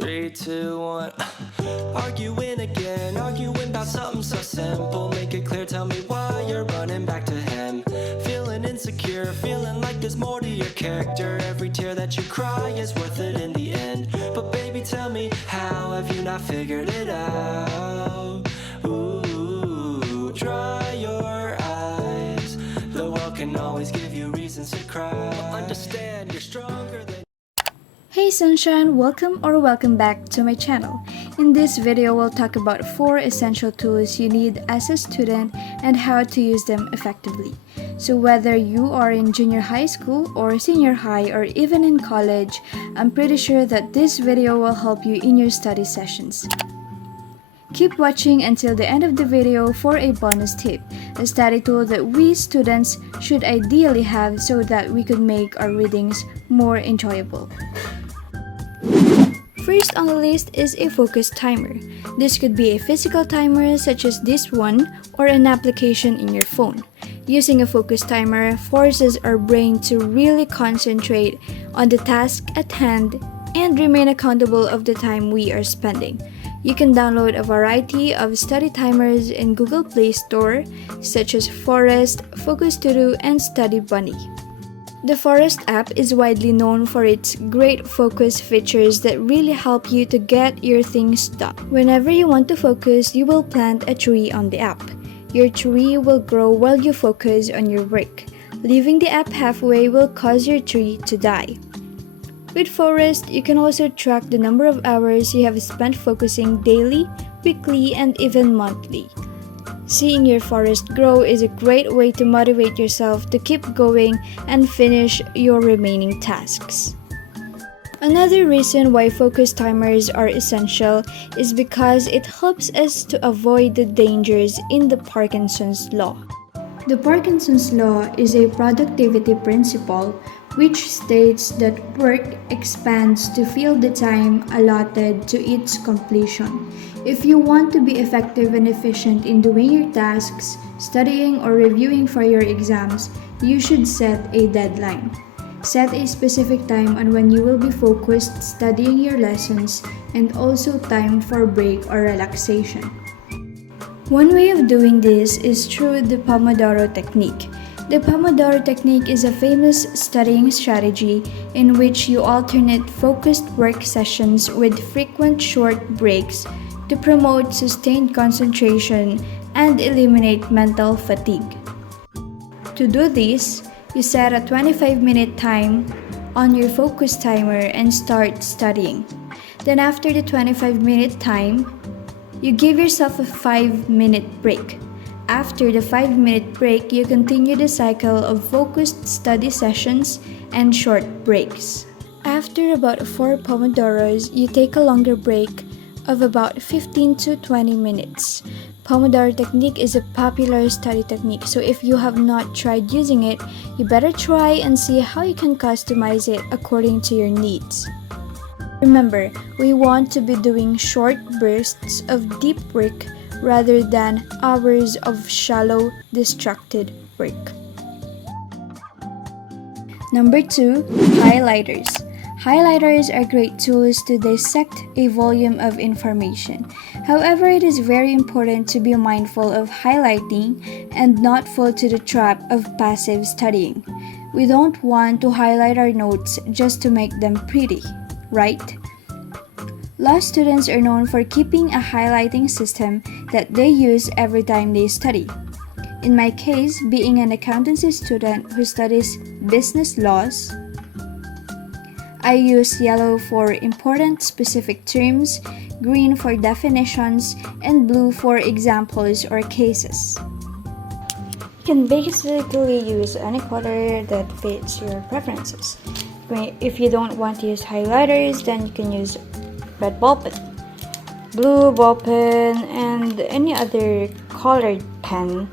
3, 2, 1. Arguing again, arguing about something so simple. Make it clear, tell me why you're running back to him. Feeling insecure, feeling like there's more to your character. Every tear that you cry is worth it in the end. But baby, tell me, how have you not figured it out? Ooh, dry your eyes. The world can always give you reasons to cry. But understand, you're stronger than. Hey Sunshine, welcome back to my channel. In this video, we'll talk about 4 essential tools you need as a student and how to use them effectively. So whether you are in junior high school or senior high or even in college, I'm pretty sure that this video will help you in your study sessions. Keep watching until the end of the video for a bonus tip, a study tool that we students should ideally have so that we could make our readings more enjoyable. First on the list is a focus timer. This could be a physical timer such as this one or an application in your phone. Using a focus timer forces our brain to really concentrate on the task at hand and remain accountable of the time we are spending. You can download a variety of study timers in Google Play Store such as Forest, Focus To Do, and Study Bunny. The Forest app is widely known for its great focus features that really help you to get your things done. Whenever you want to focus, you will plant a tree on the app. Your tree will grow while you focus on your work. Leaving the app halfway will cause your tree to die. With Forest, you can also track the number of hours you have spent focusing daily, weekly, and even monthly. Seeing your forest grow is a great way to motivate yourself to keep going and finish your remaining tasks. Another reason why focus timers are essential is because it helps us to avoid the dangers in the Parkinson's law. The Parkinson's law is a productivity principle which states that work expands to fill the time allotted to its completion. If you want to be effective and efficient in doing your tasks, studying, or reviewing for your exams, you should set a deadline. Set a specific time on when you will be focused studying your lessons and also time for break or relaxation. One way of doing this is through the Pomodoro technique. The Pomodoro technique is a famous studying strategy in which you alternate focused work sessions with frequent short breaks to promote sustained concentration and eliminate mental fatigue. To do this, you set a 25-minute time on your focus timer and start studying. Then after the 25-minute time, you give yourself a 5-minute break. After the 5-minute break, you continue the cycle of focused study sessions and short breaks. After about 4 Pomodoros, you take a longer break of about 15 to 20 minutes. Pomodoro technique is a popular study technique, so if you have not tried using it, you better try and see how you can customize it according to your needs. Remember, we want to be doing short bursts of deep work rather than hours of shallow, distracted work. Number 2, highlighters. Highlighters are great tools to dissect a volume of information. However, it is very important to be mindful of highlighting and not fall to the trap of passive studying. We don't want to highlight our notes just to make them pretty, right? Law students are known for keeping a highlighting system that they use every time they study. In my case, being an accountancy student who studies business laws, I use yellow for important specific terms, green for definitions, and blue for examples or cases. You can basically use any color that fits your preferences. If you don't want to use highlighters, then you can use red ballpen, blue ballpen, and any other colored pen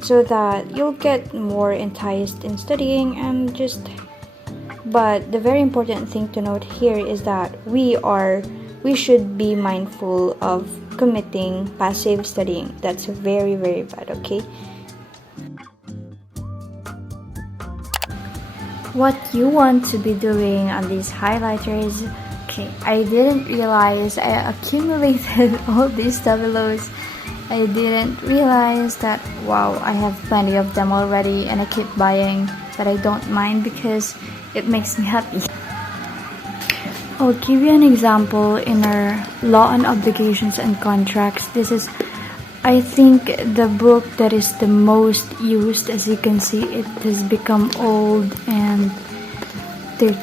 so that you'll get more enticed in studying But the very important thing to note here is that we should be mindful of committing passive studying. That's very, very bad, okay? What you want to be doing on these highlighters Okay, I didn't realize I accumulated all these Stabilos. I didn't realize that, wow, I have plenty of them already and I keep buying, but I don't mind because it makes me happy. I'll give you an example in our Law on Obligations and Contracts. This is, I think, the book that is the most used. As you can see, it has become old and dirty.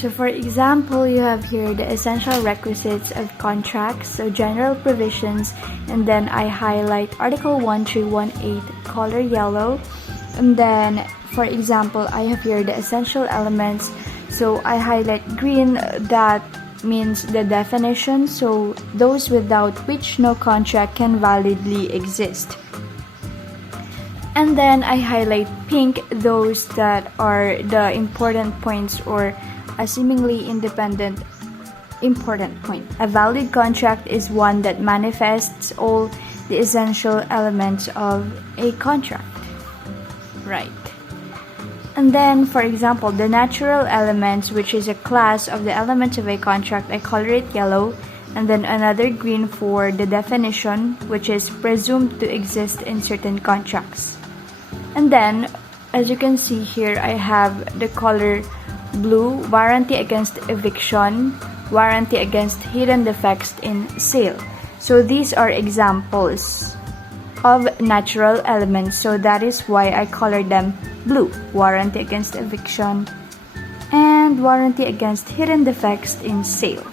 So for example, you have here the essential requisites of contracts, so general provisions, and then I highlight Article 1318, color yellow, and then for example, I have here the essential elements, so I highlight green, that means the definition, so those without which no contract can validly exist. And then I highlight pink those that are the important points or a seemingly independent important point. A valid contract is one that manifests all the essential elements of a contract. Right. And then, for example, the natural elements, which is a class of the elements of a contract, I color it yellow. And then another green for the definition, which is presumed to exist in certain contracts. And then, as you can see here, I have the color blue, warranty against eviction, warranty against hidden defects in sale. So these are examples of natural elements, so that is why I colored them blue. Warranty against eviction and warranty against hidden defects in sale.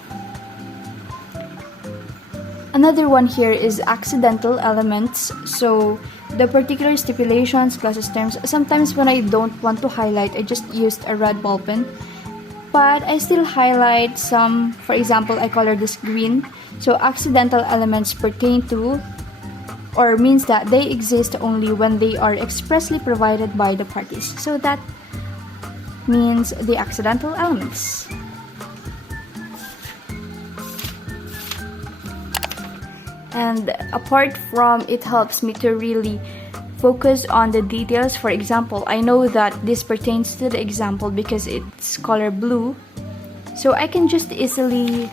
Another one here is accidental elements, so the particular stipulations, clauses, terms. Sometimes when I don't want to highlight, I just used a red ball pen, but I still highlight some. For example, I color this green, so accidental elements pertain to or means that they exist only when they are expressly provided by the parties, so that means the accidental elements. And apart from it helps me to really focus on the details. For example, I know that this pertains to the example because it's color blue, so I can just easily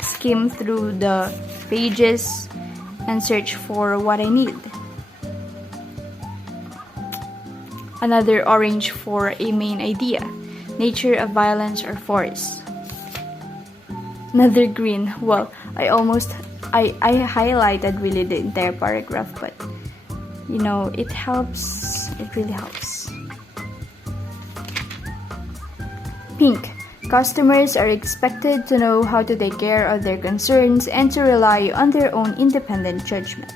skim through the pages and search for what I need. Another orange for a main idea, nature of violence or force. Another green, well, I highlighted really the entire paragraph, but you know, it helps, it really helps. Pink, customers are expected to know how to take care of their concerns and to rely on their own independent judgment.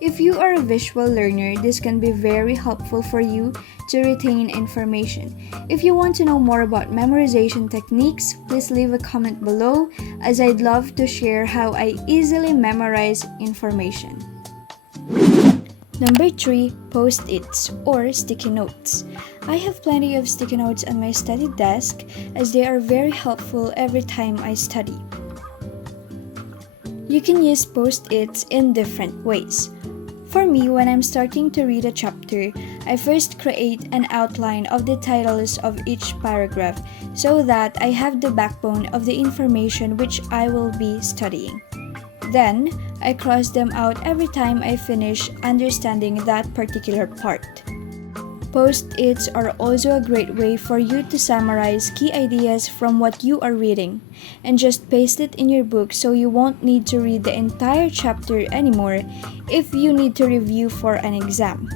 If you are a visual learner, this can be very helpful for you to retain information. If you want to know more about memorization techniques, please leave a comment below, as I'd love to share how I easily memorize information. Number 3, post-its or sticky notes. I have plenty of sticky notes on my study desk as they are very helpful every time I study. You can use post-its in different ways. For me, when I'm starting to read a chapter, I first create an outline of the titles of each paragraph so that I have the backbone of the information which I will be studying. Then, I cross them out every time I finish understanding that particular part. Post-its are also a great way for you to summarize key ideas from what you are reading and just paste it in your book so you won't need to read the entire chapter anymore if you need to review for an exam.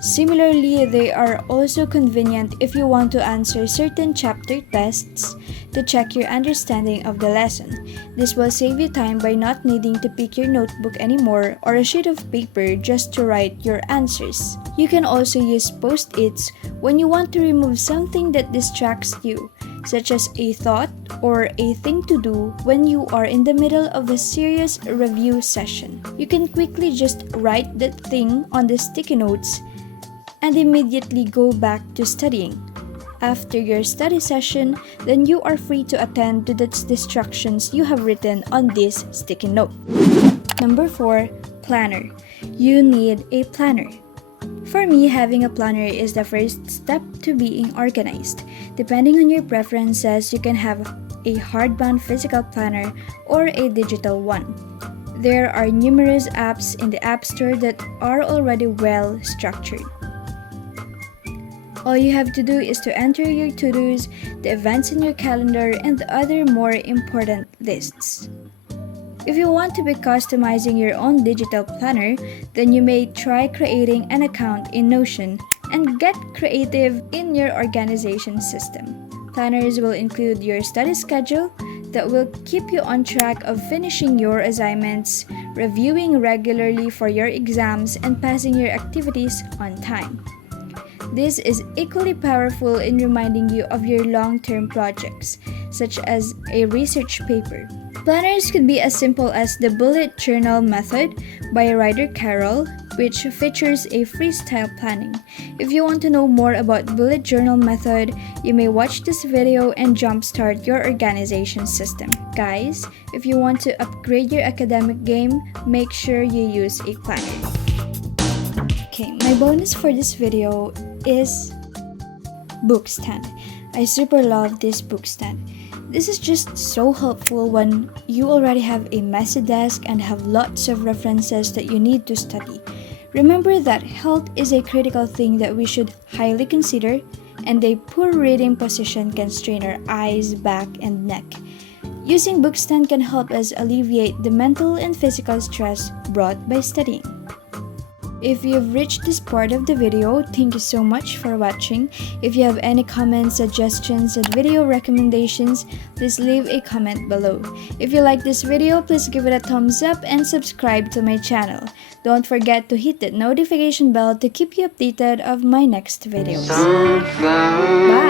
Similarly, they are also convenient if you want to answer certain chapter tests to check your understanding of the lesson. This will save you time by not needing to pick your notebook anymore or a sheet of paper just to write your answers. You can also use post-its when you want to remove something that distracts you, such as a thought or a thing to do when you are in the middle of a serious review session. You can quickly just write that thing on the sticky notes and immediately go back to studying. After your study session, then you are free to attend to the distractions you have written on this sticky note. Number 4, planner. You need a planner. For me, having a planner is the first step to being organized. Depending on your preferences, you can have a hardbound physical planner or a digital one. There are numerous apps in the App Store that are already well structured. All you have to do is to enter your to-dos, the events in your calendar, and the other more important lists. If you want to be customizing your own digital planner, then you may try creating an account in Notion and get creative in your organization system. Planners will include your study schedule that will keep you on track of finishing your assignments, reviewing regularly for your exams, and passing your activities on time. This is equally powerful in reminding you of your long-term projects, such as a research paper. Planners could be as simple as the bullet journal method by Ryder Carroll, which features a freestyle planning. If you want to know more about bullet journal method, you may watch this video and jumpstart your organization system. Guys, if you want to upgrade your academic game, make sure you use a planner. Okay, my bonus for this video is book stand. I super love this book stand. This is just so helpful when you already have a messy desk and have lots of references that you need to study. Remember that health is a critical thing that we should highly consider, and a poor reading position can strain our eyes, back, and neck. Using book stand can help us alleviate the mental and physical stress brought by studying. If you've reached this part of the video, thank you so much for watching. If you have any comments, suggestions, and video recommendations, please leave a comment below. If you like this video, please give it a thumbs up and subscribe to my channel. Don't forget to hit that notification bell to keep you updated of my next videos. Bye!